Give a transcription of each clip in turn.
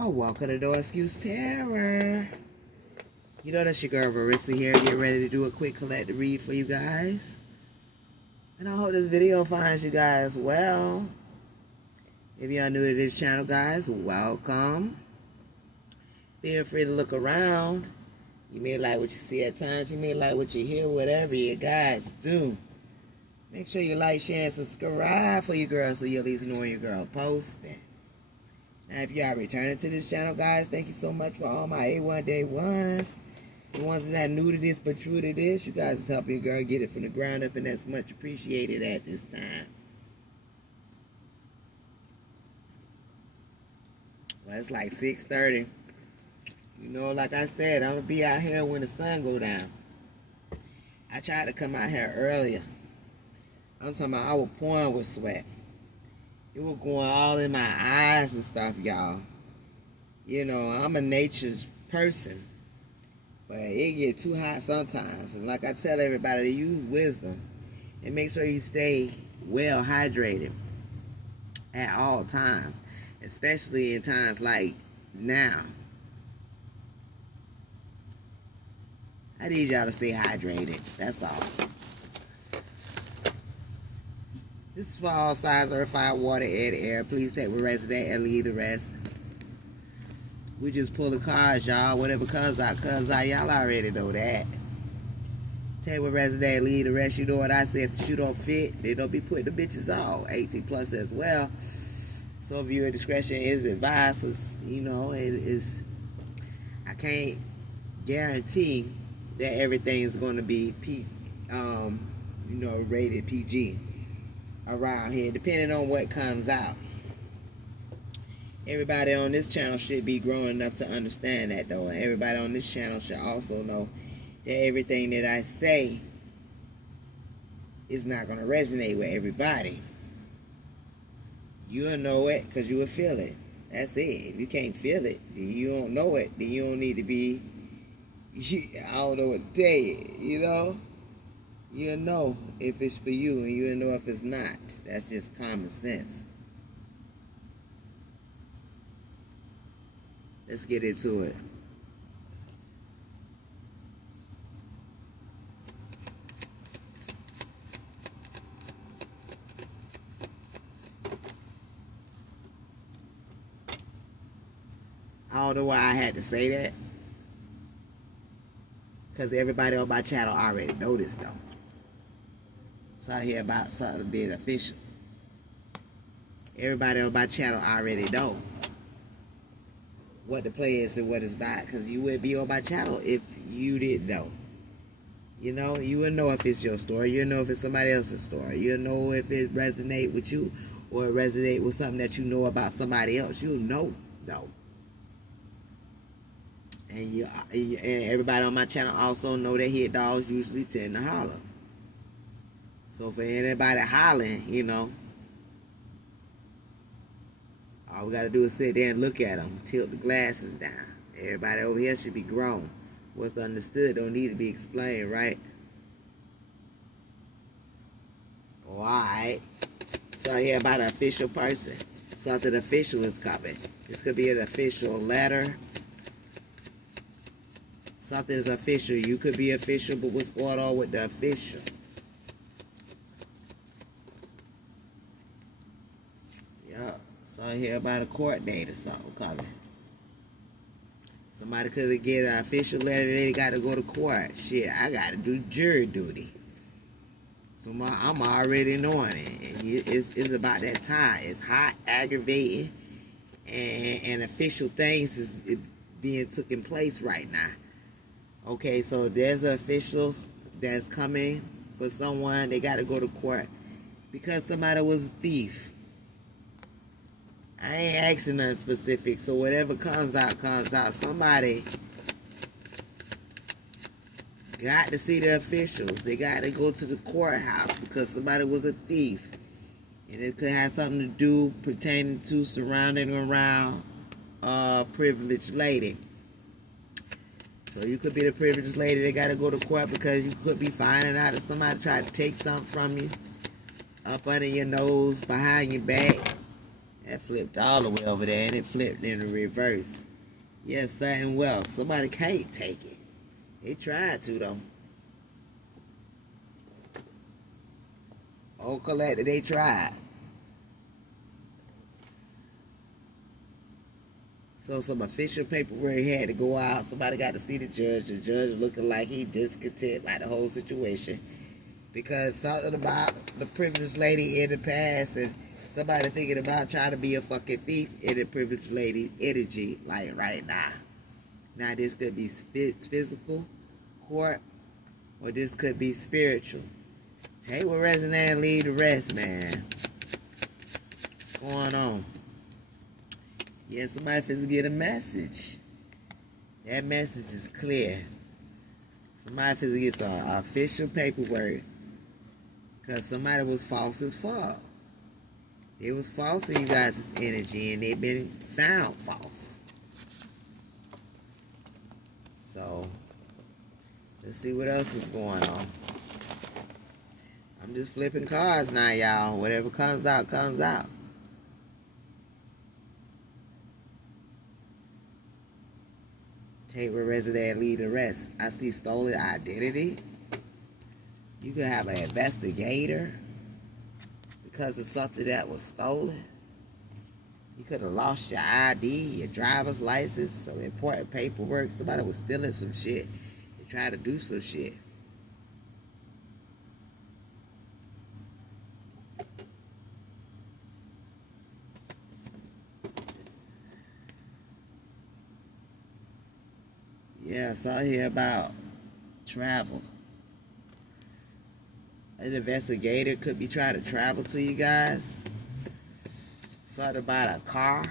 Oh, welcome to No Excuse Terror. You know that's your girl Marissa here, getting ready to do a quick collective read for you guys. And I hope this video finds you guys well. If y'all new to this channel, guys, welcome. Feel free to look around. You may like what you see at times, you may like what you hear, whatever you guys do. Make sure you like, share, and subscribe for you girls so you at least know when your girl posting. Now, if you are returning to this channel, guys, thank you so much for all my A1 Day ones. The ones that are new to this but true to this, you guys is helping your girl get it from the ground up, and that's much appreciated at this time. Well, it's like 6:30. You know, like I said, I'm going to be out here when the sun go down. I tried to come out here earlier. I'm talking about I was pouring with sweat. It was going all in my eyes and stuff, y'all. You know, I'm a nature's person. But it get too hot sometimes. And like I tell everybody, to use wisdom. And make sure you stay well hydrated at all times. Especially in times like now. I need y'all to stay hydrated. That's all. This is for all sides, earth, fire, water, air. Please take with resident and leave the rest. We just pull the cards, y'all. Whatever comes out, y'all already know that. Take with resident, leave the rest. You know what I say. If the shoe don't fit, they don't be putting the bitches on. 18 plus as well. So viewer discretion is advised. Cause, you know, it is. I can't guarantee that everything is going to be rated PG around here, depending on what comes out. Everybody on this channel should be grown enough to understand that, though. Everybody on this channel should also know that everything that I say is not going to resonate with everybody. You'll know it because you will feel it. That's it. If you can't feel it, then you don't know it. Then you don't need to be, I don't know what to tell you, you know? You'll know if it's for you, and you'll know if it's not. That's just common sense. Let's get into it. I don't know why I had to say that, because everybody on my channel already know this, though. So I hear about something being official. Everybody on my channel already know what the play is and what it's not, because you wouldn't be on my channel if you didn't know. You know, you would know if it's your story. You'll know if it's somebody else's story. You'll know if it resonates with you or it resonates with something that you know about somebody else. You'll know, though. And everybody on my channel also know that hit dogs usually tend to holler. So for anybody hollering, you know, all we got to do is sit there and look at them, tilt the glasses down. Everybody over here should be grown. What's understood don't need to be explained, right? All right. So I hear about an official person. Something official is coming. This could be an official letter. Something's official. You could be official, but what's going on with the official? Yeah. So I hear about a court date or something coming. Somebody could get an official letter, they got to go to court. Shit, I got to do jury duty. So I'm already knowing it. And it's about that time. It's hot, aggravating, and official things is being taking place right now. Okay, so there's officials that's coming for someone. They got to go to court because somebody was a thief. I ain't asking nothing specific, so whatever comes out, comes out. Somebody got to see the officials. They got to go to the courthouse because somebody was a thief. And it could have something to do pertaining to surrounding around a privileged lady. So you could be the privileged lady that got to go to court because you could be finding out if somebody tried to take something from you up under your nose, behind your back. That flipped all the way over there, and it flipped in the reverse. Yes, sudden wealth. Somebody can't take it. They tried to, though. Old collector, they tried. So some official paperwork had to go out. Somebody got to see the judge. The judge looking like he discontent by the whole situation. Because something about the privileged lady in the past, and somebody thinking about trying to be a fucking thief in the privileged lady energy, like right now. Now this could be physical court, or this could be spiritual. Take what resonates and leave the rest, man. What's going on? Yeah, somebody finna get a message. That message is clear. Somebody finna get some official paperwork. Because somebody was false as fuck. They was false in you guys' energy, and they've been found false. So, let's see what else is going on. I'm just flipping cards now, y'all. Whatever comes out, comes out. Take where resident, leave the rest. I see stolen identity. You could have an investigator because of something that was stolen. You could have lost your ID, your driver's license, some important paperwork. Somebody was stealing some shit and trying to do some shit. Yeah, I saw here about travel. An investigator could be trying to travel to you guys. Something about a car.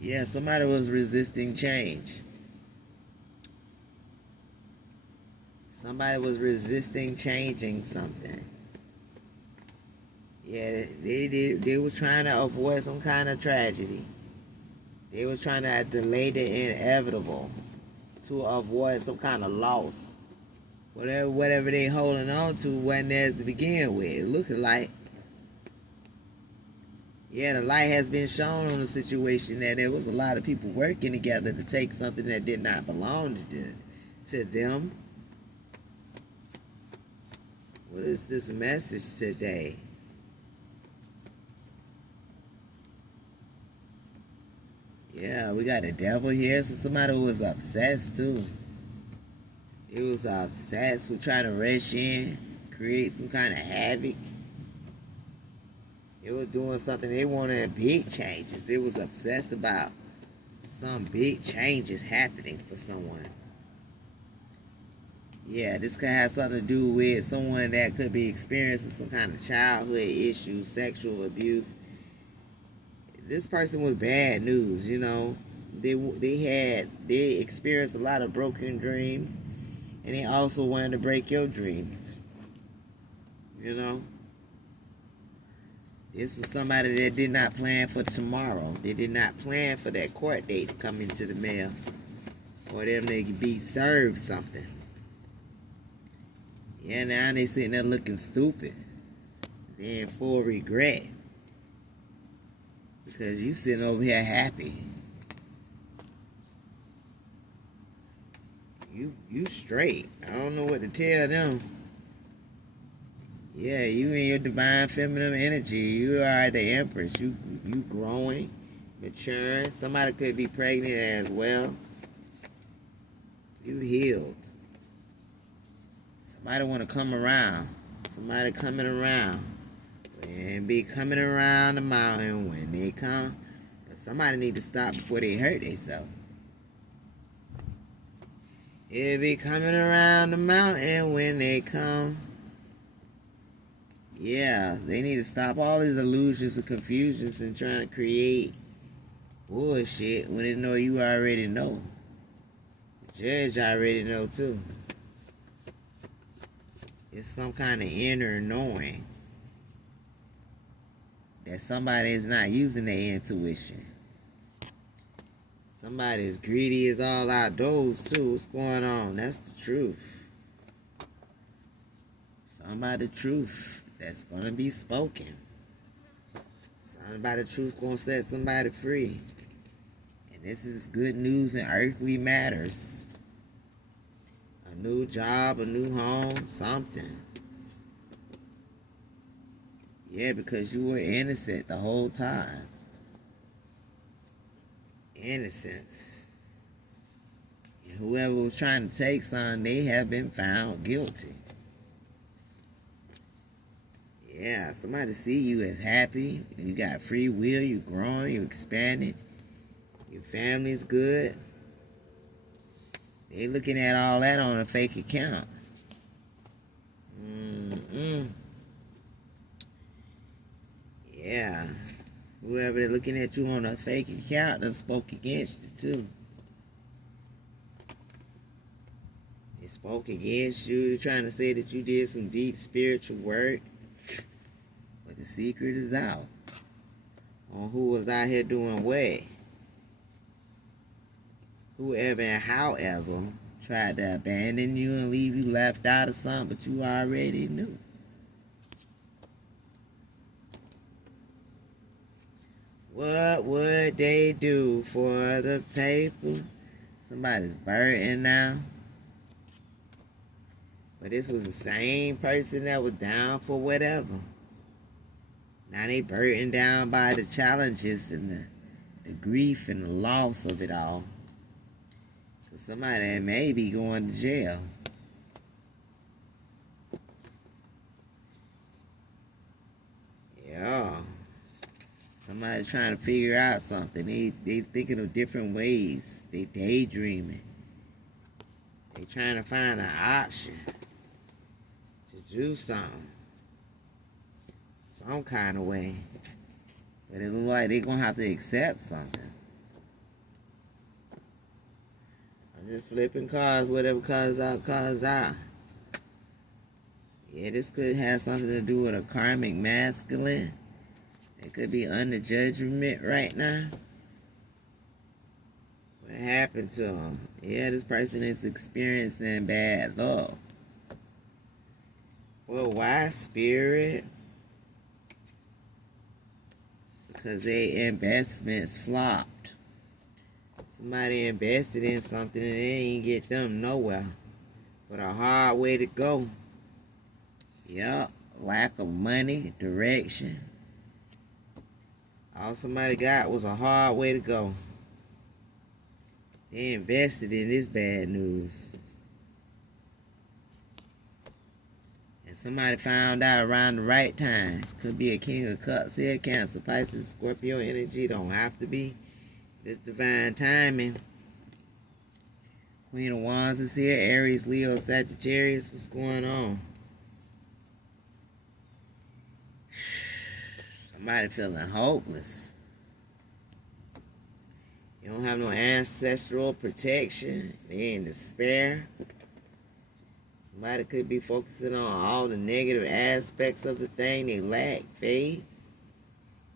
Yeah, somebody was resisting change. Somebody was resisting changing something. Yeah, they was trying to avoid some kind of tragedy. They was trying to delay the inevitable to avoid some kind of loss. Whatever they holding on to wasn't theirs to begin with. Looking like, yeah, the light has been shown on the situation that there was a lot of people working together to take something that did not belong to them. What is this message today? Yeah, we got the devil here, so somebody was obsessed too. It was obsessed with trying to rush in, create some kind of havoc. It was doing something, they wanted big changes. It was obsessed about some big changes happening for someone. Yeah, this could have something to do with someone that could be experiencing some kind of childhood issues, sexual abuse. This person was bad news, you know. They experienced a lot of broken dreams, and they also wanted to break your dreams. You know? This was somebody that did not plan for tomorrow. They did not plan for that court date to come into the mail, or them to be served something. Yeah, now they sitting there looking stupid. They in full regret. Because you sitting over here happy. You straight. I don't know what to tell them. Yeah, you in your divine feminine energy. You are the empress. You growing, maturing. Somebody could be pregnant as well. You healed. Somebody want to come around. Somebody coming around. And be coming around the mountain when they come. But somebody need to stop before they hurt themselves. It'll be coming around the mountain when they come. Yeah, they need to stop all these illusions and confusions and trying to create bullshit when they know you already know. The judge already know too. It's some kind of inner knowing that somebody is not using their intuition. Somebody is greedy as all outdoors too. What's going on? That's the truth. Somebody the truth that's gonna be spoken. Something about the truth gonna set somebody free. And this is good news in earthly matters. A new job, a new home, something. Yeah, because you were innocent the whole time. Innocence. And whoever was trying to take something, they have been found guilty. Yeah, somebody see you as happy. You got free will, you growing, you expanding. Your family's good. They looking at all that on a fake account. Yeah. Whoever they're looking at you on a fake account done spoke against you too. They spoke against you. They're trying to say that you did some deep spiritual work. But the secret is out on who was out here doing what. Whoever and however tried to abandon you and leave you left out of something, but you already knew. What would they do for the paper? Somebody's burdened now. But this was the same person that was down for whatever. Now they burdened down by the challenges and the grief and the loss of it all. Cause somebody may be going to jail. Yeah. Somebody trying to figure out something. They thinking of different ways. They daydreaming. They trying to find an option to do something. Some kind of way. But it look like they gonna have to accept something. I'm just flipping cards, whatever comes out, comes out. Yeah, this could have something to do with a karmic masculine. It could be under judgment right now. What happened to him? Yeah, this person is experiencing bad luck. Well, why, Spirit? Because their investments flopped. Somebody invested in something and it didn't get them nowhere. But a hard way to go. Yup, lack of money, direction. All somebody got was a hard way to go. They invested in this bad news. And somebody found out around the right time. Could be a King of Cups here, Cancer, Pisces, Scorpio energy. Don't have to be. This divine timing. Queen of Wands is here. Aries, Leo, Sagittarius. What's going on? Somebody feeling hopeless. You don't have no ancestral protection. They in despair. Somebody could be focusing on all the negative aspects of the thing. They lack faith.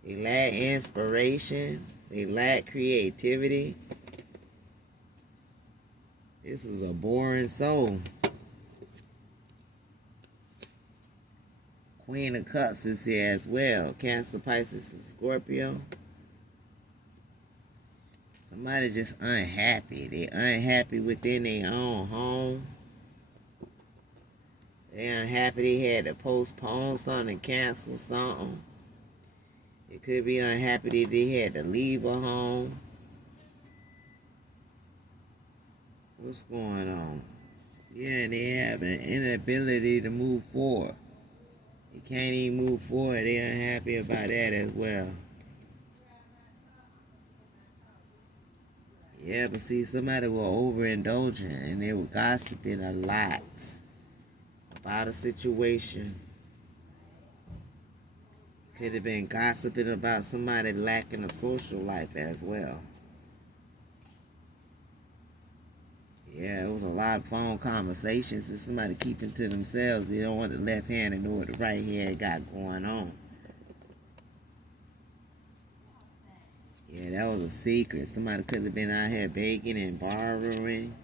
They lack inspiration. They lack creativity. This is a boring soul. Queen of Cups is here as well. Cancer, Pisces, and Scorpio. Somebody just unhappy. They unhappy within their own home. They unhappy they had to postpone something, cancel something. It could be unhappy that they had to leave a home. What's going on? Yeah, they have an inability to move forward. They can't even move forward. They're unhappy about that as well. Yeah, but see, somebody was overindulging and they were gossiping a lot about a situation. Could have been gossiping about somebody lacking a social life as well. Yeah, it was a lot of phone conversations and somebody keeping to themselves. They don't want the left hand to know what the right hand got going on. Yeah, that was a secret. Somebody could have been out here begging and borrowing.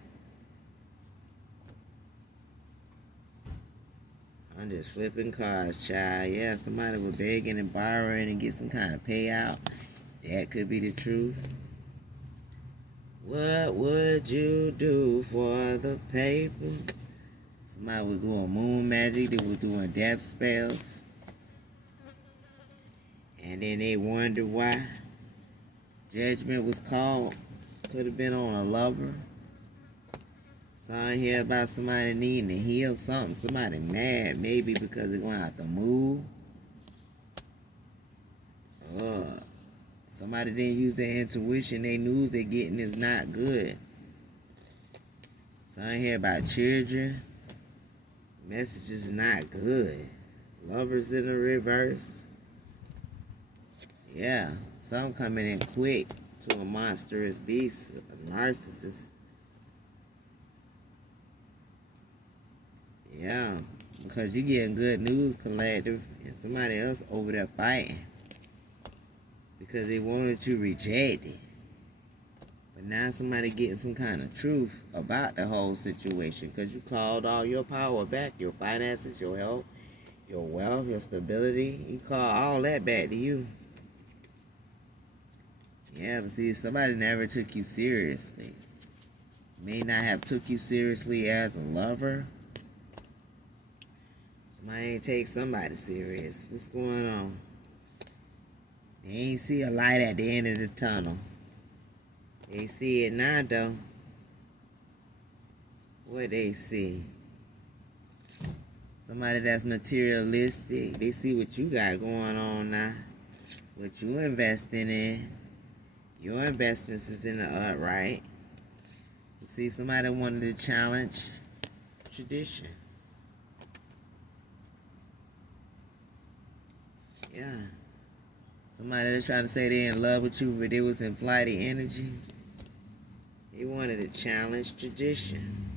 I'm just flipping cards, child. Yeah, somebody was begging and borrowing and get some kind of payout. That could be the truth. What would you do for the paper? Somebody was doing moon magic. They was doing death spells. And then they wondered why judgment was called. Could have been on a lover. So I hear about somebody needing to heal something. Somebody mad, maybe because they're going to have to move. Somebody didn't use their intuition. They knew they're getting is not good. So I hear about children. Message is not good. Lovers in the reverse. Yeah, some coming in quick to a monstrous beast, a narcissist. Yeah, because you're getting good news, collective, and somebody else over there fighting because they wanted to reject it. But now somebody getting some kind of truth about the whole situation because you called all your power back, your finances, your health, your wealth, your stability. You call all that back to you. Yeah, but see, somebody never took you seriously. May not have took you seriously as a lover. Somebody ain't take somebody serious. What's going on? They ain't see a light at the end of the tunnel. They see it now, though. What they see? Somebody that's materialistic. They see what you got going on now. What you investing in. Your investments is in the upright. You see, somebody wanted to challenge tradition. Yeah. Somebody that's trying to say they in love with you, but they was in flighty energy. They wanted to challenge tradition.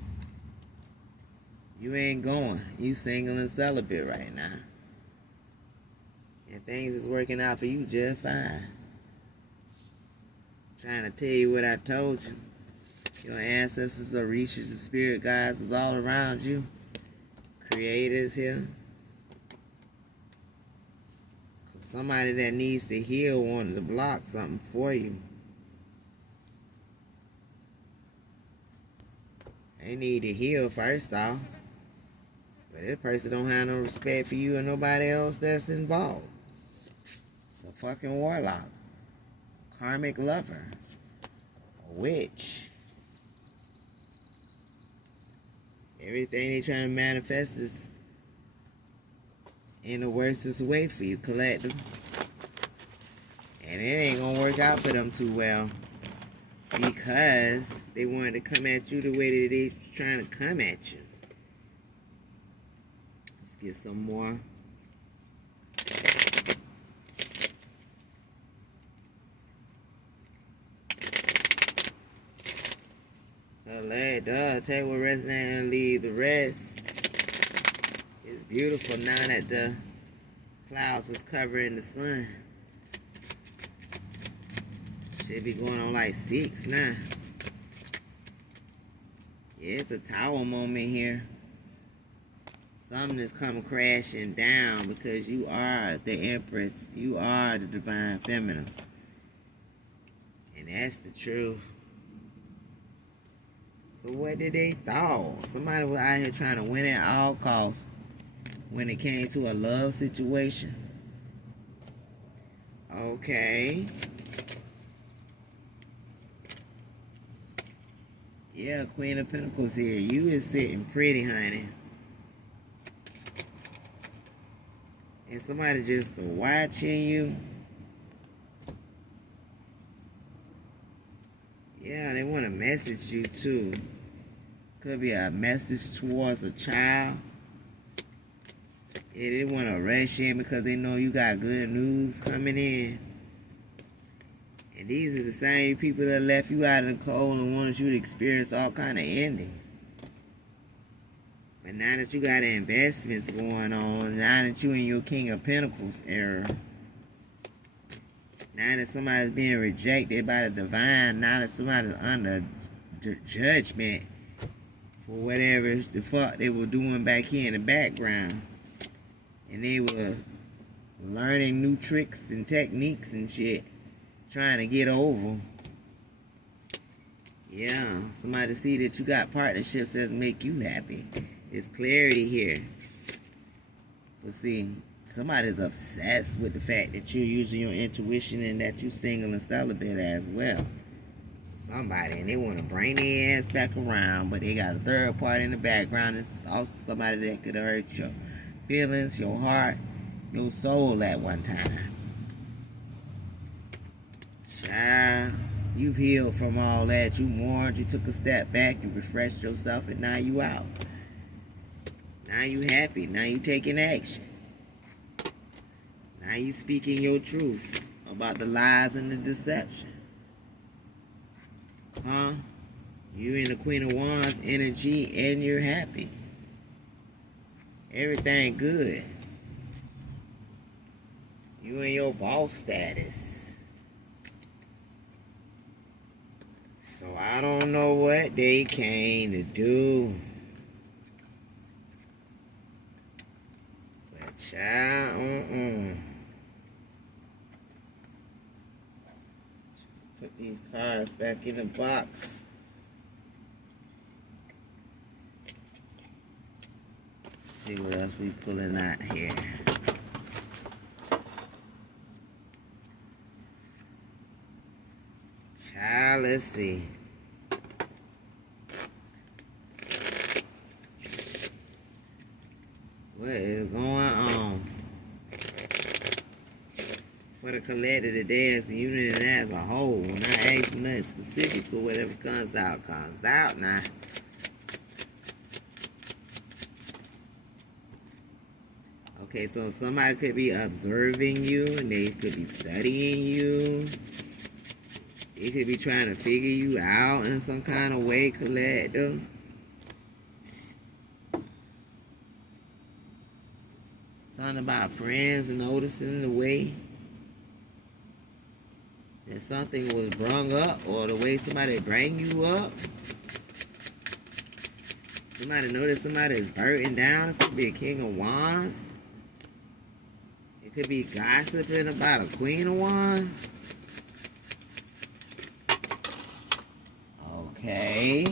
You ain't going. You single and celibate right now. And things is working out for you just fine. Trying to tell you what I told you. Your ancestors, Orishas, and spirit guides is all around you. Creators here. Somebody that needs to heal wanted to block something for you. They need to heal first off. But this person don't have no respect for you and nobody else that's involved. It's a fucking warlock. Karmic lover. A witch. Everything they trying to manifest is in the worstest way for you, collective. And it ain't gonna work out for them too well. Because they wanted to come at you the way that they trying to come at you. Let's get some more. So let the table resonate and leave the rest. It's beautiful now that the clouds is covering the sun. Should be going on like 6 now. Yeah, it's a tower moment here. Something is coming crashing down because you are the Empress. You are the Divine Feminine. And that's the truth. So what did they thought? Somebody was out here trying to win at all costs when it came to a love situation. Okay. Yeah, Queen of Pentacles here. You is sitting pretty, honey. And somebody just watching you. Yeah, they want to message you too. Could be a message towards a child. Yeah, they want to rush in because they know you got good news coming in. And these are the same people that left you out in the cold and wanted you to experience all kind of endings. But now that you got investments going on, now that you in your King of Pentacles era, now that somebody's being rejected by the divine, now that somebody's under judgment for whatever the fuck they were doing back here in the background, And they were learning new tricks and techniques and shit, trying to get over. Yeah, somebody see that you got partnerships that make you happy. It's clarity here. But see, somebody's obsessed with the fact that you're using your intuition and that you're single and celibate as well. Somebody, and they want to bring their ass back around, but they got a third party in the background. It's also somebody that could hurt your feelings, your heart, your soul at one time. Child, you've healed from all that. You mourned, you took a step back, you refreshed yourself, and now you out. Now you happy. Now you taking action. Now you speaking your truth about the lies and the deception. Huh? You in the Queen of Wands energy and you're happy. Everything good. You in your boss status. So I don't know what they came to do. But child, Put these cards back in the box. See what else we pulling out here. Child, let's see. What is going on? For the collective today as the unit and as a whole. When I ask nothing specific, so whatever comes out now. Okay, so somebody could be observing you and they could be studying you. They could be trying to figure you out in some kind of way, collective. Something about friends noticing the way that something was brung up or the way somebody bring you up. Somebody noticed somebody is burdened down. This could be a King of Wands. It could be gossiping about a Queen of Wands. Okay.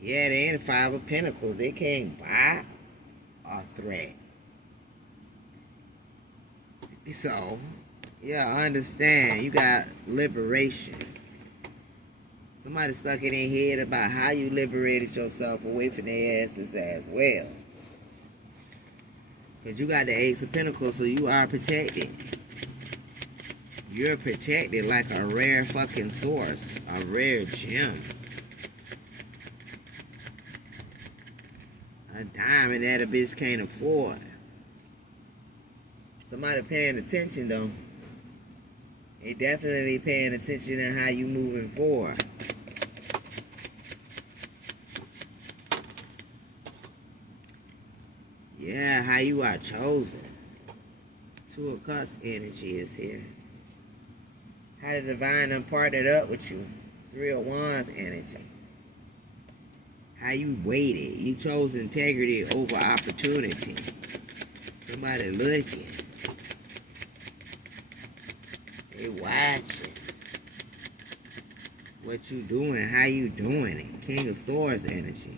Yeah, they ain't the Five of Pentacles. They can't buy a threat. So, yeah, I understand. You got liberation. Somebody stuck in their head about how you liberated yourself away from their asses as well. Because you got the Ace of Pentacles, so you are protected. You're protected like a rare fucking source. A rare gem. A diamond that a bitch can't afford. Somebody paying attention though. They definitely paying attention to how you moving forward. Yeah, how you are chosen. Two of Cups energy is here. How the divine done partnered up with you. Three of Wands energy. How you waited. You chose integrity over opportunity. Somebody looking. They watching. What you doing, how you doing it. King of Swords energy.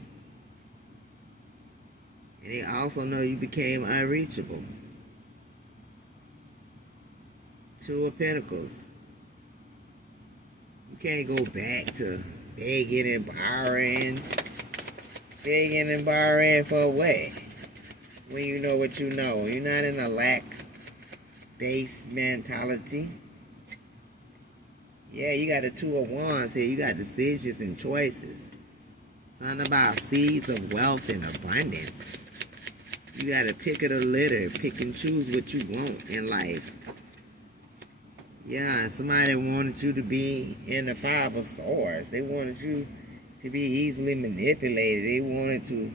And they also know you became unreachable. Two of Pentacles. You can't go back to begging and borrowing. Begging and borrowing for what? When you know what you know. You're not in a lack-based mentality. Yeah, you got the Two of Wands here. You got decisions and choices. Something about seeds of wealth and abundance. You got to pick of the litter. Pick and choose what you want in life. Yeah, somebody wanted you to be in the Five of Swords. They wanted you to be easily manipulated. They wanted to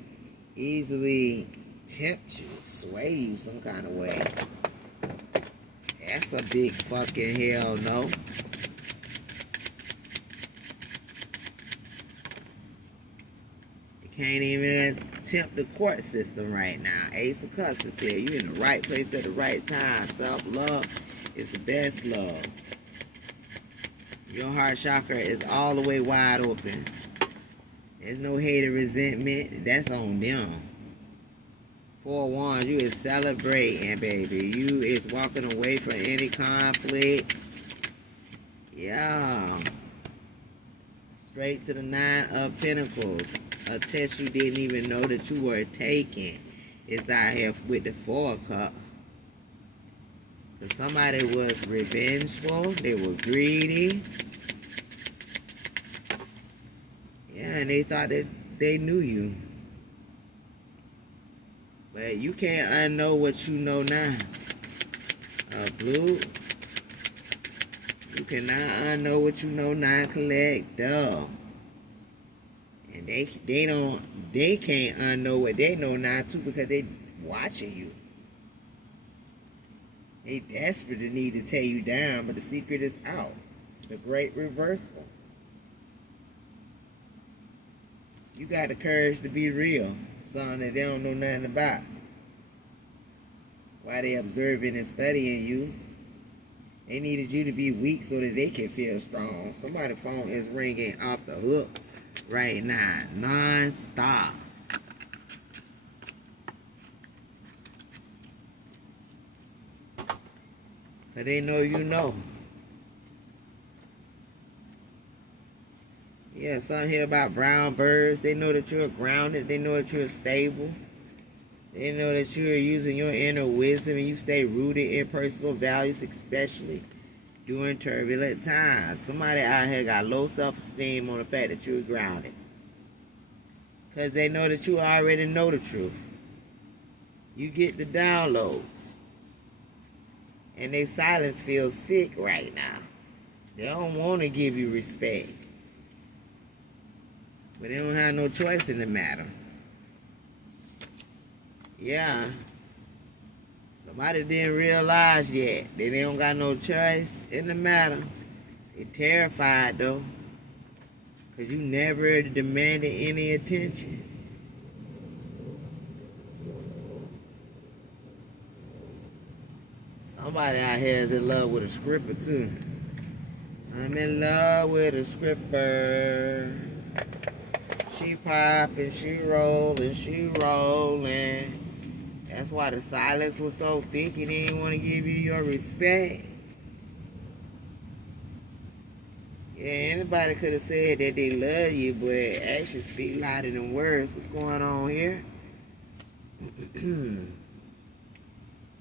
easily tempt you, sway you some kind of way. That's a big fucking hell no. You can't even attempt the court system right now. Ace of Cups is here. You're in the right place at the right time. Self-love is the best love. Your heart chakra is all the way wide open. There's no hate or resentment. That's on them. 4 of Wands, you is celebrating, baby. You is walking away from any conflict. Yeah. Straight to the 9 of Pentacles. A test you didn't even know that you were taking is out here with the 4 of Cups. Because somebody was revengeful. They were greedy. Yeah, and they thought that they knew you. But you can't unknow what you know now. Blue. You cannot unknow what you know now. Collect. Duh. And they can't unknow what they know now too, because they watching you. They desperately need to tear you down, but the secret is out. The great reversal. You got the courage to be real. Something that they don't know nothing about. While they observing and studying you, they needed you to be weak so that they can feel strong. Somebody's phone is ringing off the hook right now, non-stop. Cause they know you know. Yeah, something here about brown birds. They know that you're grounded. They know that you're stable. They know that you are using your inner wisdom and you stay rooted in personal values, especially during turbulent times. Somebody out here got low self-esteem on the fact that you're grounded. Because they know that you already know the truth. You get the downloads. And their silence feels thick right now. They don't want to give you respect. But they don't have no choice in the matter. Yeah. Somebody didn't realize yet that they don't got no choice in the matter. They terrified though. Because you never demanded any attention. Somebody out here is in love with a scripper too. I'm in love with a scripper. She poppin', she rollin', she rollin'. That's why the silence was so thick and they didn't want to give you your respect. Yeah, anybody could have said that they love you, but actions speak louder than words. What's going on here?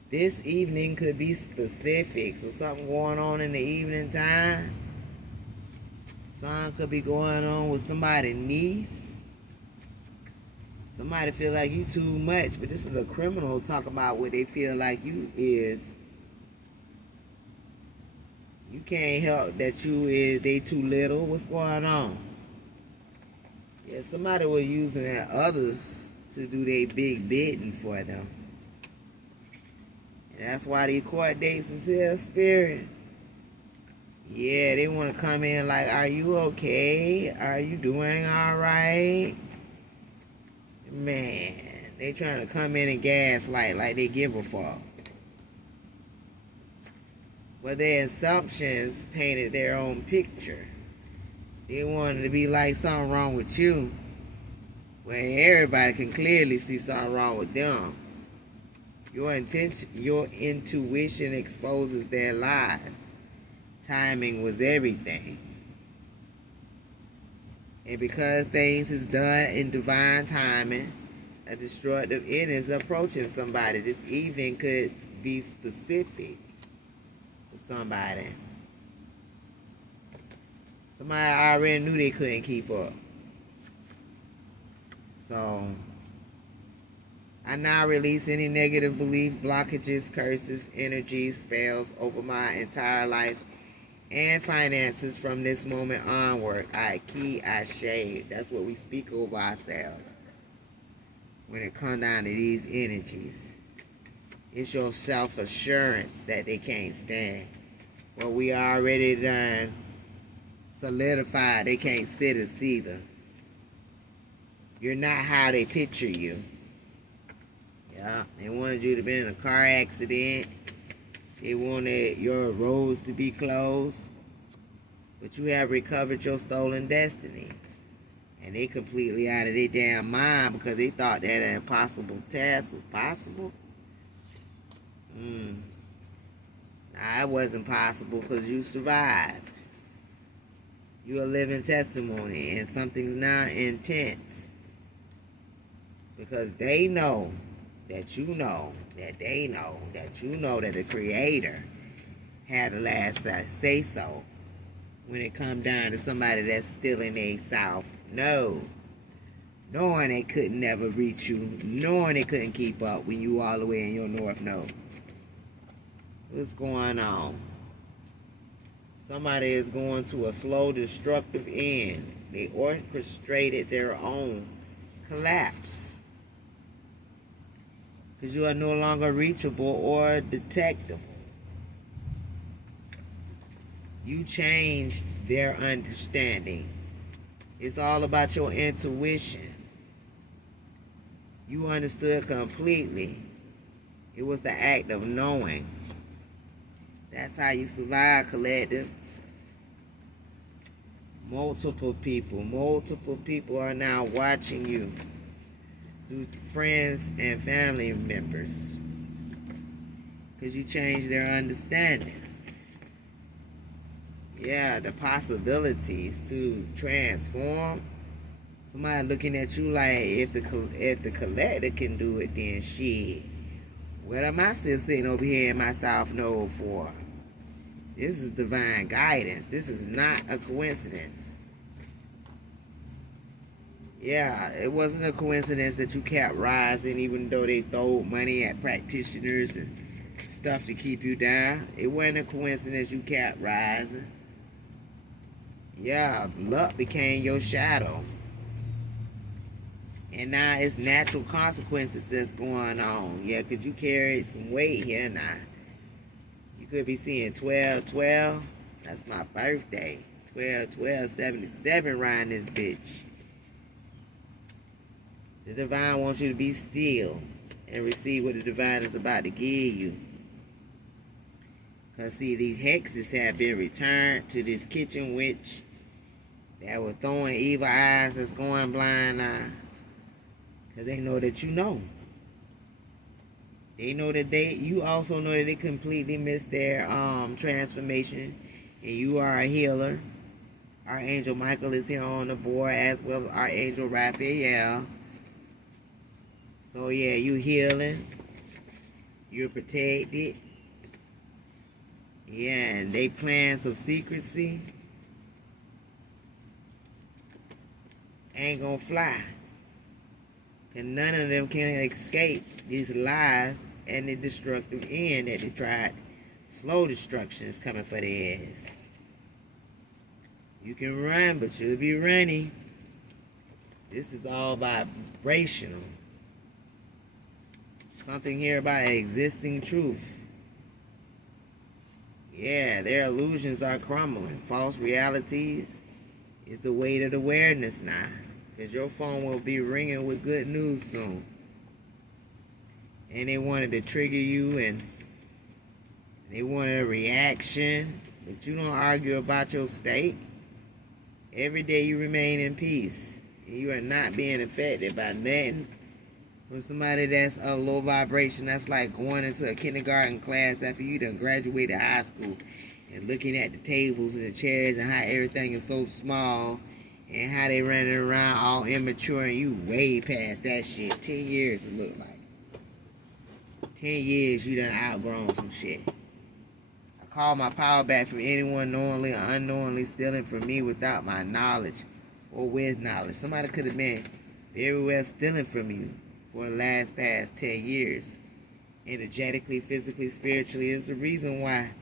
This evening could be specific. So something going on in the evening time. Something could be going on with somebody's niece. Somebody feel like you too much, but this is a criminal talking about what they feel like you is. You can't help that they too little. What's going on? Yeah, somebody was using others to do their big bidding for them. And that's why these court dates is here, spirit. Yeah, they want to come in like, are you okay? Are you doing all right? Man, they trying to come in and gaslight like they give a fuck. But their assumptions painted their own picture. They wanted to be like something wrong with you, when everybody can clearly see something wrong with them. Your intuition exposes their lies. Timing was everything. And because things is done in divine timing, a destructive end is approaching somebody. This evening could be specific for somebody. Somebody already knew they couldn't keep up. So, I now release any negative belief, blockages, curses, energies, spells over my entire life and finances from this moment onward. I key, I shade. That's what we speak over ourselves when it comes down to these energies. It's your self-assurance that they can't stand. What we already done solidified, they can't sit us either. You're not how they picture you. Yeah, they wanted you to be in a car accident. They wanted your roads to be closed. But you have recovered your stolen destiny. And they completely out of their damn mind because they thought that an impossible task was possible. Nah, it wasn't possible because you survived. You're a living testimony, and something's now intense. Because they know that you know that they know that you know that the Creator had the last say so when it come down to somebody that's still in their south. No. Knowing they couldn't never reach you. Knowing they couldn't keep up when you all the way in your north node. What's going on? Somebody is going to a slow, destructive end. They orchestrated their own collapse. Because you are no longer reachable or detectable. You changed their understanding. It's all about your intuition. You understood completely. It was the act of knowing. That's how you survive, collective. Multiple people are now watching you through friends and family members because you changed their understanding. Yeah, the possibilities to transform. Somebody looking at you like, if the collector can do it, then shit. What am I still sitting over here in my South Node for? This is divine guidance. This is not a coincidence. Yeah, it wasn't a coincidence that you kept rising even though they throw money at practitioners and stuff to keep you down. It wasn't a coincidence you kept rising. Yeah, luck became your shadow. And now it's natural consequences that's going on. Yeah, because you carried some weight here now. You could be seeing 12-12. That's my birthday. 12-12-77 riding this bitch. The divine wants you to be still and receive what the divine is about to give you. Because see, these hexes have been returned to this kitchen witch that was throwing evil eyes that's going blind now. Because they know that you know. They know that you also know that they completely missed their transformation. And you are a healer. Archangel Michael is here on the board, as well as Archangel Raphael. So yeah, you healing. You're protected. Yeah, and they plans of secrecy ain't gonna fly. Cause none of them can escape these lies and the destructive end that they tried. Slow destruction is coming for their ass. You can run, but you'll be running. This is all vibrational. Something here about existing truth. Yeah, their illusions are crumbling. False realities is the weight of awareness now. Because your phone will be ringing with good news soon. And they wanted to trigger you and they wanted a reaction. But you don't argue about your state. Every day you remain in peace. And you are not being affected by nothing. From somebody that's of low vibration, that's like going into a kindergarten class after you done graduated high school and looking at the tables and the chairs and how everything is so small and how they running around all immature and you way past that shit. 10 years it look like. 10 years you done outgrown some shit. I call my power back from anyone knowingly or unknowingly stealing from me without my knowledge or with knowledge. Somebody could have been very well stealing from you for the past 10 years. Energetically, physically, spiritually. It's the reason why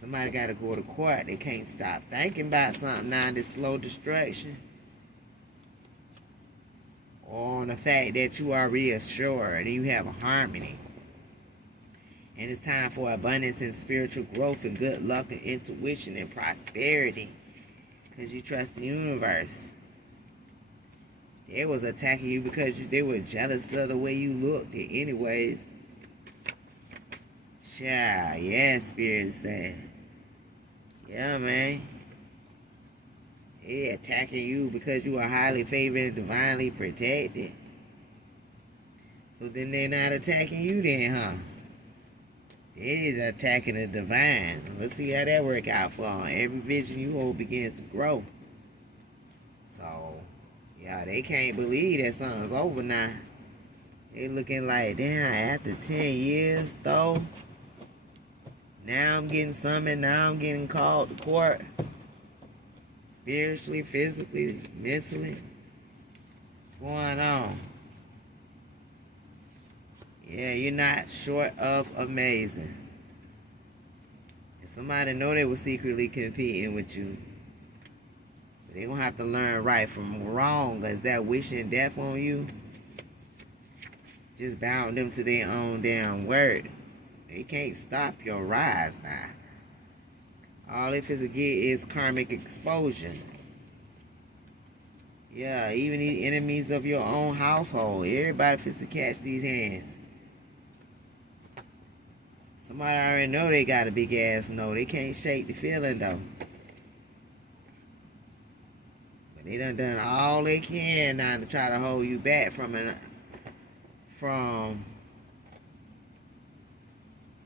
somebody got to go to court. They can't stop thinking about something now, this slow destruction. Or on the fact that you are reassured and you have a harmony. And it's time for abundance and spiritual growth and good luck and intuition and prosperity. Because you trust the universe. They was attacking you because they were jealous of the way you looked. Anyways. Child, yeah, Spirit said. Yeah, man. They attacking you because you are highly favored and divinely protected. So then they're not attacking you then, huh? They is attacking the divine. Let's see how that work out for them. Every vision you hold begins to grow. So, yeah, they can't believe that something's over now. They looking like, damn, after 10 years, though, now I'm getting summoned, now I'm getting called to court. Spiritually, physically, mentally. What's going on? Yeah, you're not short of amazing. And somebody know they were secretly competing with you. But they gonna have to learn right from wrong. Cause that wishing death on you just bound them to their own damn word. They can't stop your rise now. All they finna get is karmic exposure. Yeah, even these enemies of your own household. Everybody finna catch these hands. Somebody already know they got a big ass no. They can't shake the feeling though. But they done all they can now to try to hold you back from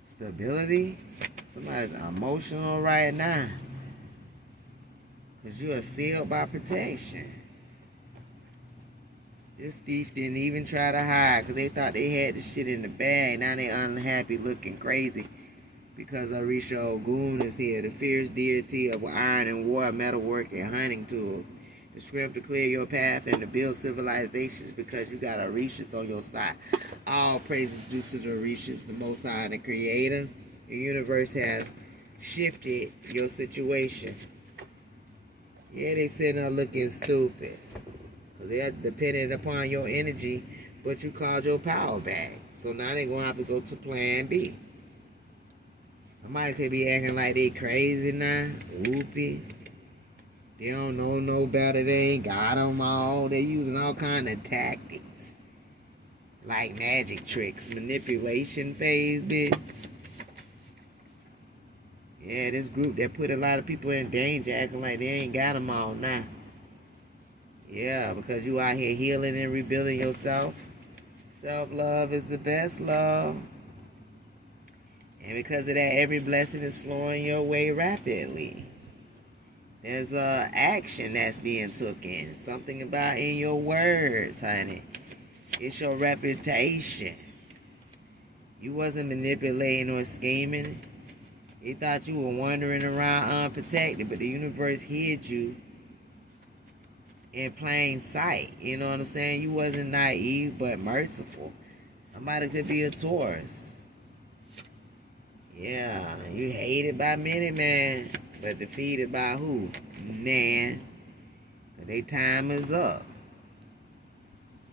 stability. Somebody's emotional right now. Because you are sealed by protection. This thief didn't even try to hide because they thought they had the shit in the bag. Now they unhappy looking crazy because Orisha Ogun is here, the fierce deity of iron and war, metalwork, and hunting tools. The strength to clear your path and to build civilizations because you got Orishas on your side. All praises due to the Orishas, the Most High, the Creator. The universe have shifted your situation. Yeah, they sitting there looking stupid. They're dependent upon your energy, but you called your power back. So now they're going to have to go to plan B. Somebody could be acting like they crazy now, whoopee. They don't know no better. They ain't got them all. They using all kind of tactics. Like magic tricks, manipulation phase, bitch. Yeah, this group that put a lot of people in danger acting like they ain't got them all now. Yeah, because you out here healing and rebuilding yourself. Self-love is the best love. And because of that, every blessing is flowing your way rapidly. There's action that's being taken. Something about in your words, honey. It's your reputation. You wasn't manipulating or scheming. They thought you were wandering around unprotected, but the universe hid you in plain sight. You know what I'm saying? You wasn't naive but merciful. Somebody could be a Taurus. Yeah, you hated by many, man, but defeated by who? Man. So their time is up.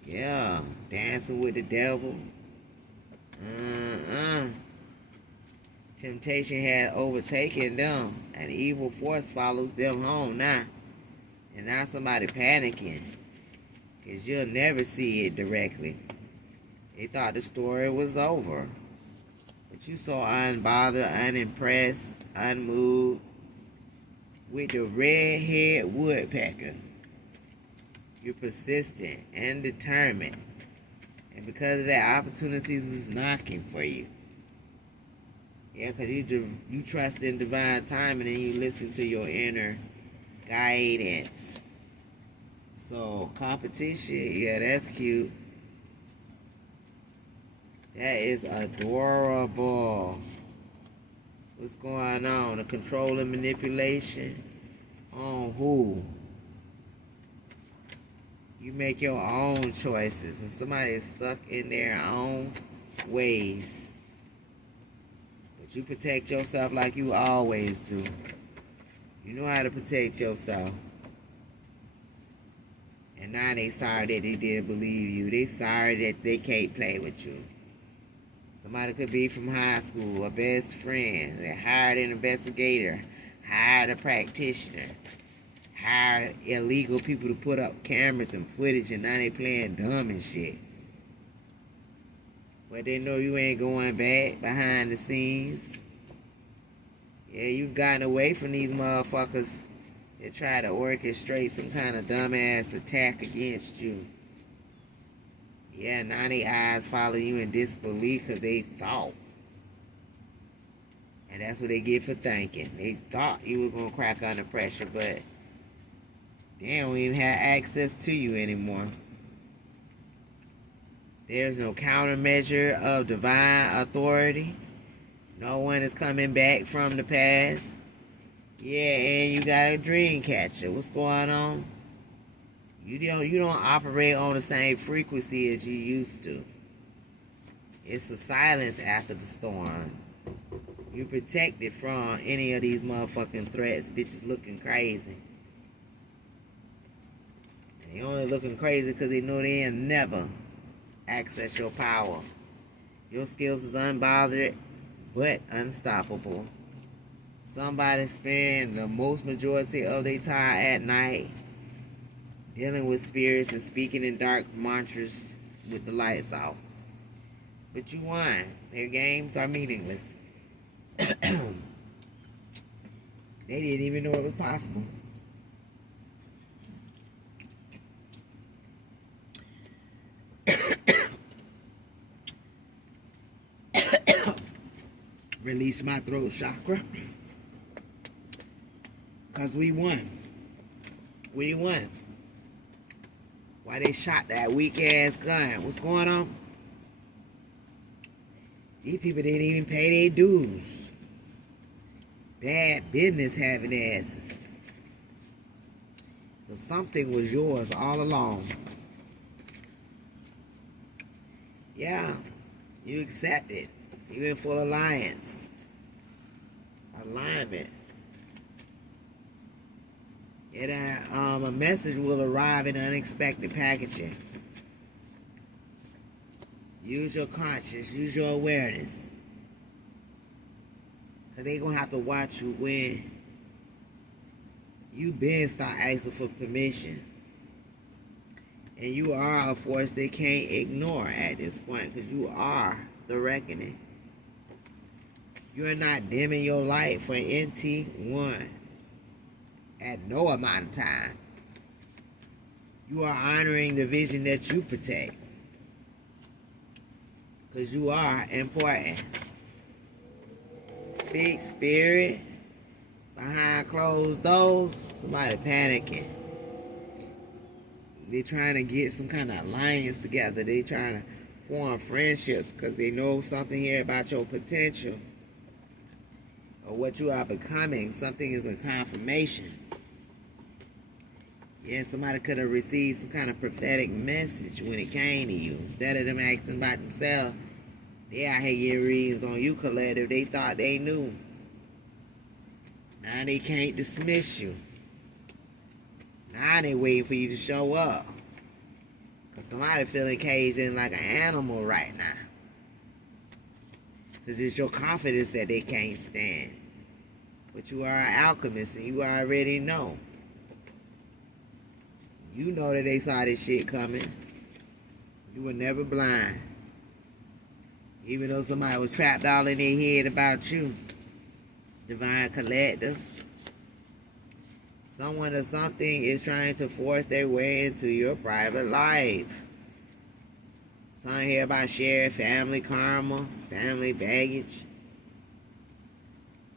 Yeah, dancing with the devil. Temptation had overtaken them, and evil force follows them home now. And now somebody panicking, because you'll never see it directly. They thought the story was over. But you so unbothered, unimpressed, unmoved with the red-haired woodpecker. You're persistent and determined. And because of that, opportunities is knocking for you. Yeah, because you trust in divine timing and you listen to your inner guidance. So, competition, yeah, that's cute. That is adorable. What's going on? The control and manipulation? On who? You make your own choices, and somebody is stuck in their own ways. But you protect yourself like you always do. You know how to protect yourself. And now they sorry that they didn't believe you. They sorry that they can't play with you. Somebody could be from high school, a best friend. They hired an investigator, hired a practitioner, hire illegal people to put up cameras and footage, and now they playing dumb and shit. But they know you ain't going back behind the scenes. Yeah, you've gotten away from these motherfuckers that try to orchestrate some kind of dumbass attack against you. Yeah, now they eyes follow you in disbelief because they thought. And that's what they get for thinking. They thought you were going to crack under pressure, but they don't even have access to you anymore. There's no countermeasure of divine authority. No one is coming back from the past. Yeah, and you got a dream catcher. What's going on? You don't operate on the same frequency as you used to. It's a silence after the storm. You're protected from any of these motherfucking threats. Bitches looking crazy. And they only looking crazy because they know they ain't never access your power. Your skills is unbothered but unstoppable. Somebody spend the most majority of their time at night dealing with spirits and speaking in dark mantras with the lights off. But you won. Their games are meaningless. They didn't even know it was possible. Release my throat chakra. Because we won. We won. Why they shot that weak ass gun? What's going on? These people didn't even pay their dues. Bad business having asses. Because something was yours all along. Yeah, you accept it. You in full alliance. Alignment. A message will arrive in unexpected packaging. Use your conscience. Use your awareness. So they gonna have to watch you when you been start asking for permission. And you are a force they can't ignore at this point because you are the reckoning. You are not dimming your light for NT1 at no amount of time. You are honoring the vision that you protect because you are important. Speak, spirit. Behind closed doors, somebody panicking. They trying to get some kind of alliance together. They trying to form friendships because they know something here about your potential or what you are becoming. Something is a confirmation. Yeah, somebody could have received some kind of prophetic message when it came to you. Instead of them asking about themselves, they out here getting readings on you, collective. They thought they knew. Now they can't dismiss you. Now they waiting for you to show up. Because somebody feeling caged in like an animal right now. Because it's your confidence that they can't stand. But you are an alchemist and you already know. You know that they saw this shit coming. You were never blind. Even though somebody was trapped all in their head about you. Divine collective. Someone or something is trying to force their way into your private life. Something here about shared family karma, family baggage.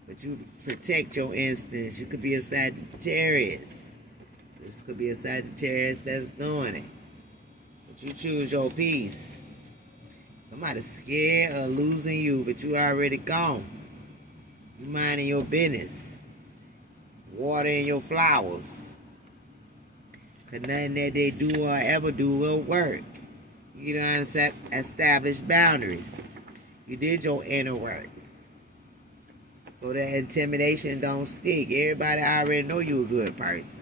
But you protect your instincts. You could be a Sagittarius. This could be a Sagittarius that's doing it. But you choose your peace. Somebody's scared of losing you, but you already gone. You minding your business. Watering your flowers. Because nothing that they do or ever do will work. You don't establish boundaries. You did your inner work. So that intimidation don't stick. Everybody already know you a good person.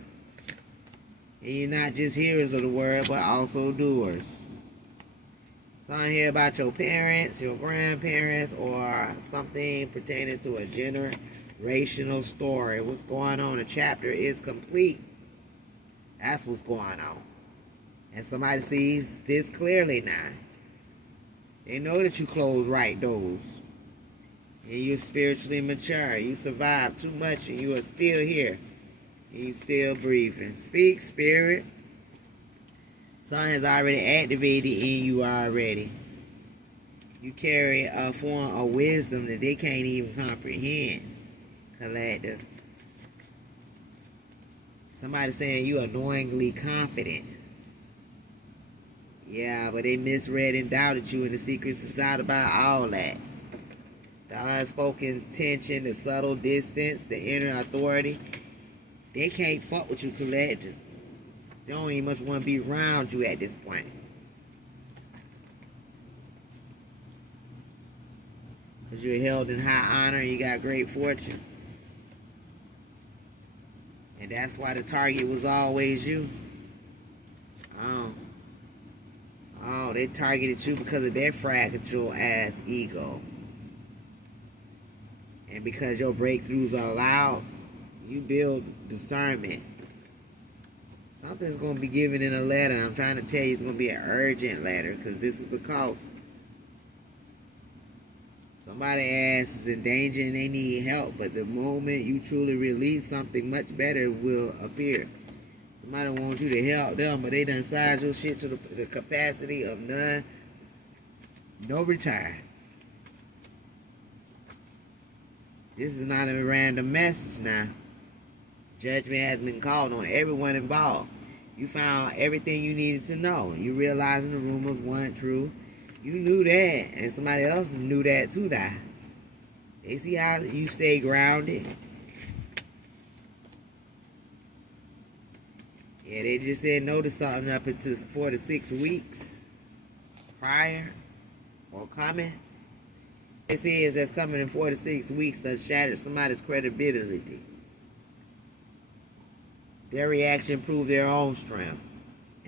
And you're not just hearers of the word, but also doers. Something here about your parents, your grandparents, or something pertaining to a generational story. What's going on? The chapter is complete. That's what's going on. And somebody sees this clearly now. They know that you close right doors. And you're spiritually mature. You survived too much and you are still here. And you still breathing. Speak, spirit. Sun has already activated in you already. You carry a form of wisdom that they can't even comprehend. Collective. Somebody saying you annoyingly confident. Yeah, but they misread and doubted you, and the secrets is out about all that. The unspoken tension, the subtle distance, the inner authority. They can't fuck with you, collective. They don't even much want to be around you at this point. Because you're held in high honor and you got great fortune. And that's why the target was always you. Oh, they targeted you because of their fragile ass ego. And because your breakthroughs are loud, you build discernment. Something's going to be given in a letter. And I'm trying to tell you it's going to be an urgent letter because this is the cost. Somebody ass is in danger and they need help, but the moment you truly release, something much better will appear. Somebody wants you to help them, but they done size your shit to the capacity of none, no return. This is not a random message now. Judgment has been called on everyone involved. You found everything you needed to know. You realizing the rumors weren't true. You knew that, and somebody else knew that too. They see how you stay grounded. Yeah, they just didn't notice something up until 4 to 6 weeks prior or coming. It says that's coming in 4 to 6 weeks that shattered somebody's credibility. Their reaction proved their own strength.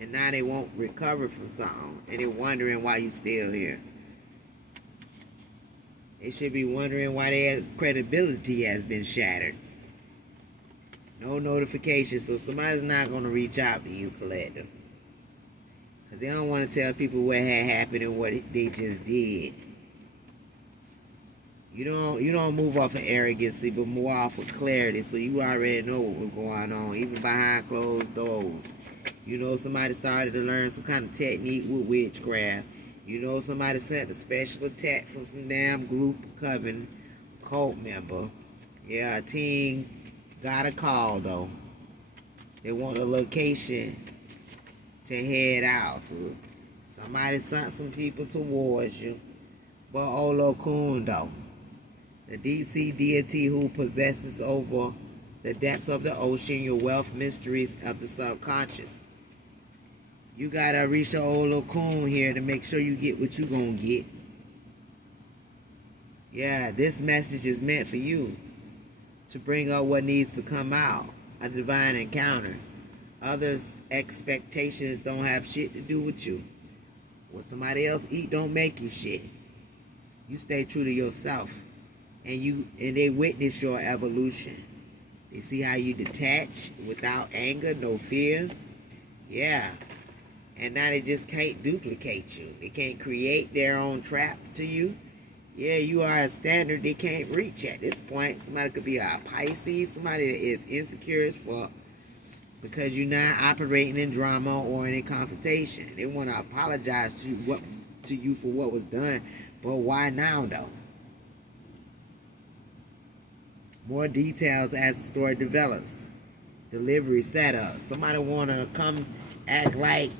And now they won't recover from something. And they're wondering why you still here. They should be wondering why their credibility has been shattered. No notification, so somebody's not going to reach out to you, collective. Because they don't want to tell people what had happened and what they just did. You don't move off of arrogance, but more off of clarity, so you already know what's going on, even behind closed doors. You know somebody started to learn some kind of technique with witchcraft. You know somebody sent a special attack from some damn group coven cult member. Yeah, a team got a call though. They want a location to head out. So somebody sent some people towards you. But Olokun though, the deep sea deity who possesses over the depths of the ocean, your wealth mysteries of the subconscious. You gotta reach your Olokun here to make sure you get what you gonna get. Yeah, this message is meant for you to bring out what needs to come out. A divine encounter. Others' expectations don't have shit to do with you. What somebody else eat don't make you shit. You stay true to yourself. And they witness your evolution. They see how you detach without anger, no fear. Yeah. And now they just can't duplicate you. They can't create their own trap to you. Yeah, you are a standard they can't reach at this point. Somebody could be a Pisces. Somebody that is insecure as fuck because you're not operating in drama or in a confrontation. They want to apologize to you for what was done. But why now, though? More details as the story develops. Delivery setup. Somebody want to come act like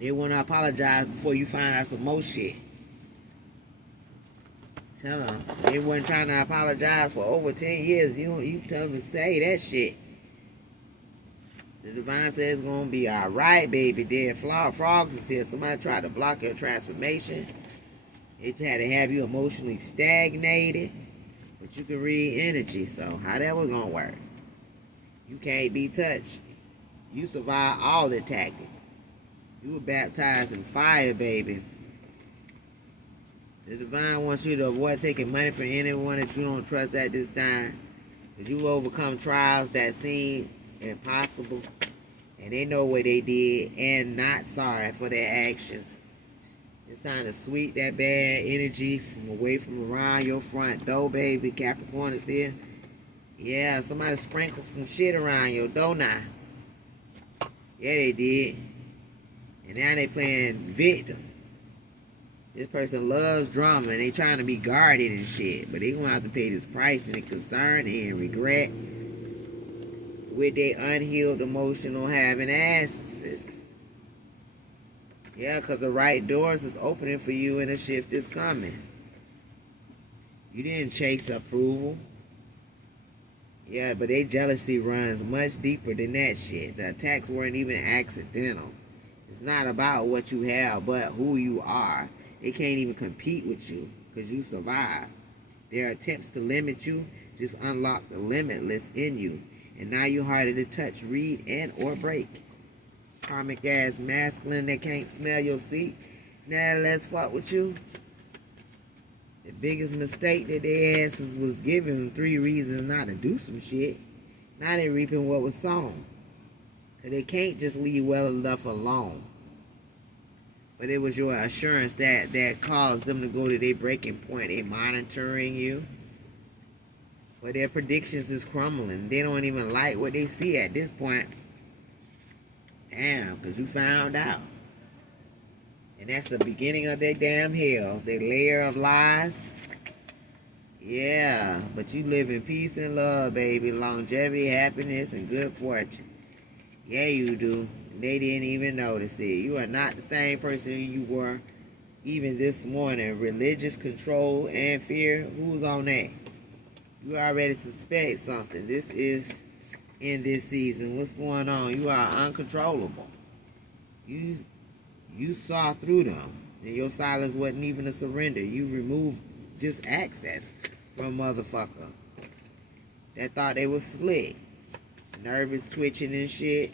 they want to apologize before you find out some more shit. Tell them they wasn't trying to apologize for over 10 years. You tell them to say that shit. The divine says it's going to be alright, baby. Dead frogs is here. Somebody tried to block your transformation. It had to have you emotionally stagnated. But you can read energy, so how that was going to work? You can't be touched. You survived all the tactics. You were baptized in fire, baby. The divine wants you to avoid taking money from anyone that you don't trust at this time. Because you overcome trials that seem impossible. And they know what they did and not sorry for their actions. It's time to sweep that bad energy from away from around your front door, baby. Capricorn is here. Yeah, somebody sprinkled some shit around your door now. Yeah, they did. And now they playing victim. This person loves drama and they trying to be guarded and shit. But they gonna have to pay this price and concern and regret with their unhealed emotional having asses. Yeah, because the right doors is opening for you and a shift is coming. You didn't chase approval. Yeah, but their jealousy runs much deeper than that shit. The attacks weren't even accidental. It's not about what you have, but who you are. They can't even compete with you because you survive. Their attempts to limit you just unlock the limitless in you. And now you're harder to touch, read, and or break. Karmic ass masculine that can't smell your feet. Now let's fuck with you. The biggest mistake that their asses was giving them 3 reasons not to do some shit. Now they reaping what was sown. Cause they can't just leave well enough alone. But it was your assurance that caused them to go to their breaking point. They monitoring you. But their predictions is crumbling. They don't even like what they see at this point. Damn, because you found out. And that's the beginning of their damn hell. Their layer of lies. Yeah, but you live in peace and love, baby. Longevity, happiness, and good fortune. Yeah, you do. They didn't even notice it. You are not the same person you were even this morning. Religious control and fear. Who's on that? You already suspect something. This is in this season. What's going on? You are uncontrollable. You saw through them. And your silence wasn't even a surrender. You removed just access from a motherfucker that thought they was slick. Nervous, twitching and shit.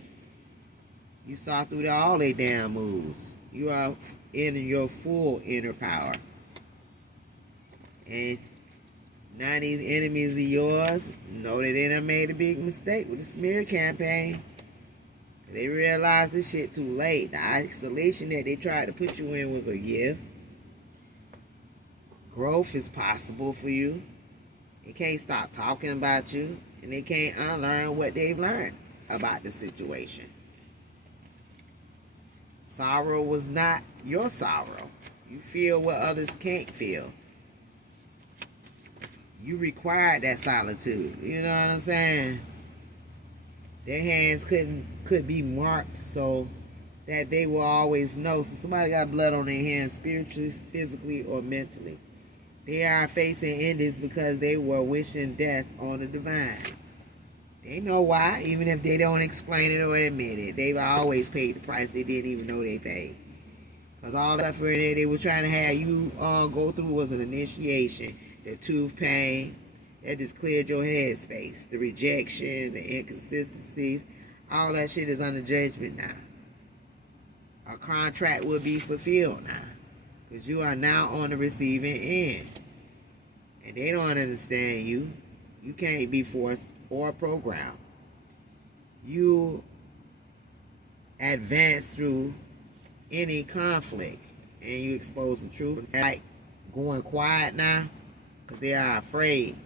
You saw through all their damn moves. You are in your full inner power. And now these enemies of yours know that they done made a big mistake with the smear campaign. They realized this shit too late. The isolation that they tried to put you in was a gift. Growth is possible for you. They can't stop talking about you. And they can't unlearn what they've learned about the situation. Sorrow was not your sorrow. You feel what others can't feel. You required that solitude. You know what I'm saying? Their hands could be marked so that they will always know. So somebody got blood on their hands, spiritually, physically, or mentally. They are facing endings because they were wishing death on the divine. They know why, even if they don't explain it or admit it. They've always paid the price they didn't even know they paid. Because all the suffering that they were trying to have you go through was an initiation. The tooth pain, that just cleared your head space. The rejection, the inconsistencies, all that shit is under judgment now. A contract will be fulfilled now. Because you are now on the receiving end. And they don't understand you. You can't be forced or programmed. You advance through any conflict. And you expose the truth. Like going quiet now. Because they are afraid.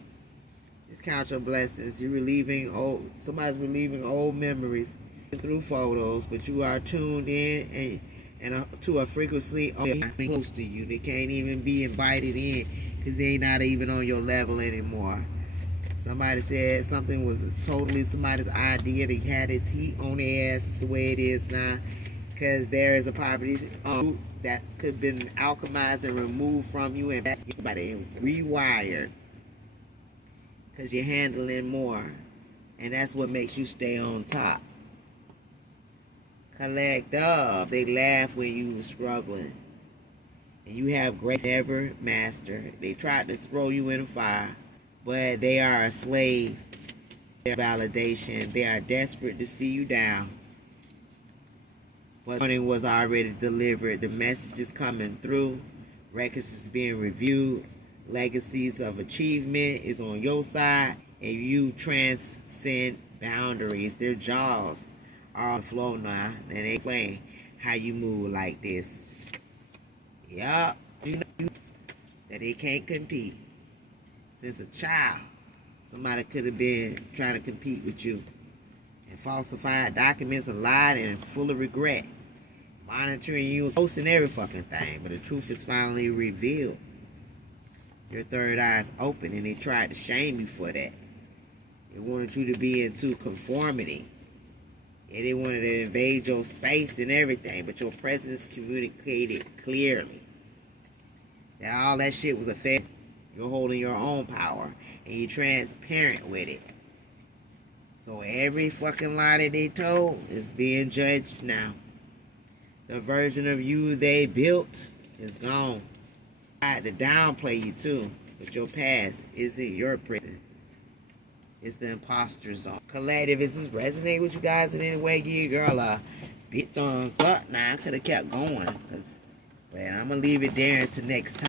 Just count your blessings. You're somebody's relieving old memories through photos. But you are tuned in and to a frequency close to you. They can't even be invited in because they're not even on your level anymore. Somebody said something was totally somebody's idea. They had its heat on their ass. It's the way it is now because there is a poverty that could have been alchemized and removed from you and rewired because you're handling more. And that's what makes you stay on top. Collect up. They laugh when you were struggling. And you have grace never mastered. They tried to throw you in the fire, but they are a slave to their validation. They are desperate to see you down. But warning was already delivered. The message is coming through. Records is being reviewed. Legacies of achievement is on your side. And you transcend boundaries. Their jaws are on the floor now, and they explain how you move like this. Yup, you know that they can't compete. Since a child, somebody could have been trying to compete with you and falsified documents and lied and full of regret, monitoring you, posting every fucking thing. But the truth is finally revealed. Your third eye's open, and they tried to shame you for that. They wanted you to be into conformity. And they wanted to invade your space and everything, but your presence communicated clearly that all that shit was a fake. You're holding your own power, and you're transparent with it. So every fucking lie that they told is being judged now. The version of you they built is gone. I had to downplay you too, but your past isn't your prison. It's the imposter zone. Collective, if this resonate with you guys in any way, give your girl a big thumbs up. Now I could have kept going, but I'm gonna leave it there until next time.